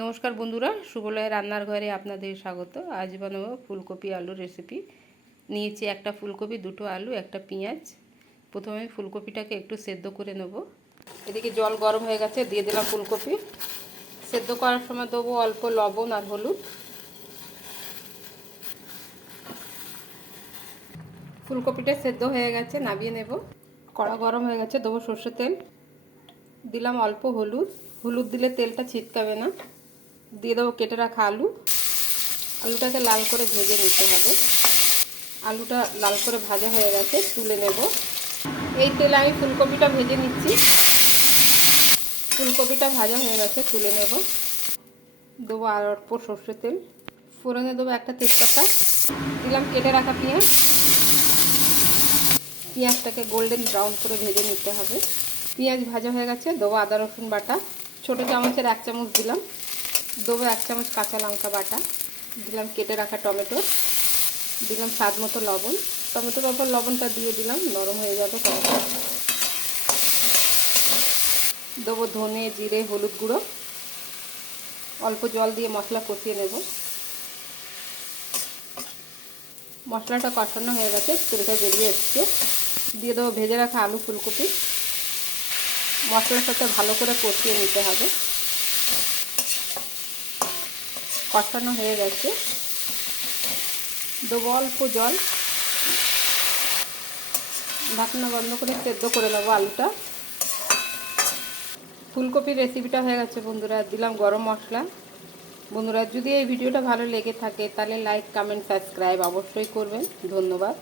নমস্কার বন্ধুরা সুবলয় রান্নার ঘরে আপনাদের স্বাগত। আজ বানাবো ফুলকপি আলুর রেসিপি নিয়েছি একটা ফুলকপি, দুটো আলু, একটা পেঁয়াজ। প্রথমে ফুলকপিটাকে একটু সেদ্ধ করে নেব। এদিকে জল গরম হয়ে গেছে, দিয়ে দিলাম ফুলকপি। সেদ্ধ করার সময় দেবো অল্প লবণ আর হলুদ। ফুলকপিটা সেদ্ধ হয়ে গেছে, নামিয়ে নেব। কড়া গরম হয়ে গেছে, দেবো সর্ষে তেল। দিলাম অল্প হলুদ। হলুদ দিলে তেলটা ছিটকাবে না। দিয়ে দেবো কেটে রাখা আলু। আলুটাকে লাল করে ভেজে নিতে হবে। আলুটা লাল করে ভাজা হয়ে গেছে, তুলে নেব। এই তেলে আমি ফুলকপিটা ভেজে নিচ্ছি। ফুলকপিটা ভাজা হয়ে গেছে, তুলে নেব। দেবো আর অল্প সর্ষে তেল। ফোড়নে দেবো একটা তেজপাতা। দিলাম কেটে রাখা পেঁয়াজ। পেঁয়াজটাকে গোল্ডেন ব্রাউন করে ভেজে নিতে হবে। পেঁয়াজ ভাজা হয়ে গেছে, দেবো আদা রসুন বাটা। ছোটো চামচের এক চামচ দিলাম। দেবো এক চামচ কাঁচা লঙ্কা বাটা, দিলাম কেটে রাখা টমেটো, দিলাম স্বাদ মতো লবণ। টমেটোর ওপর লবণটা দিয়ে দিলাম, নরম হয়ে যাবে টমেটো। দেবো ধনে, জিরে, হলুদ গুঁড়ো। অল্প জল দিয়ে মশলা কষিয়ে নেব। মশলাটা কষানো হয়ে গেছে, তেলটা বেরিয়ে এসছে। দিয়ে দেবো ভেজে রাখা আলু ফুলকপি। মশলার সাথে ভালো করে কষিয়ে নিতে হবে। কষানো হয়ে গেছে। দেবো অল্প জল। ঢাকনা বন্ধ করে সেদ্ধ করে নেব আলুটা। ফুলকপির রেসিপিটা হয়ে গেছে বন্ধুরা, দিলাম গরম মশলা। বন্ধুরা, যদি এই ভিডিওটা ভালো লেগে থাকে, তাহলে লাইক কমেন্ট সাবস্ক্রাইব অবশ্যই করবেন। ধন্যবাদ।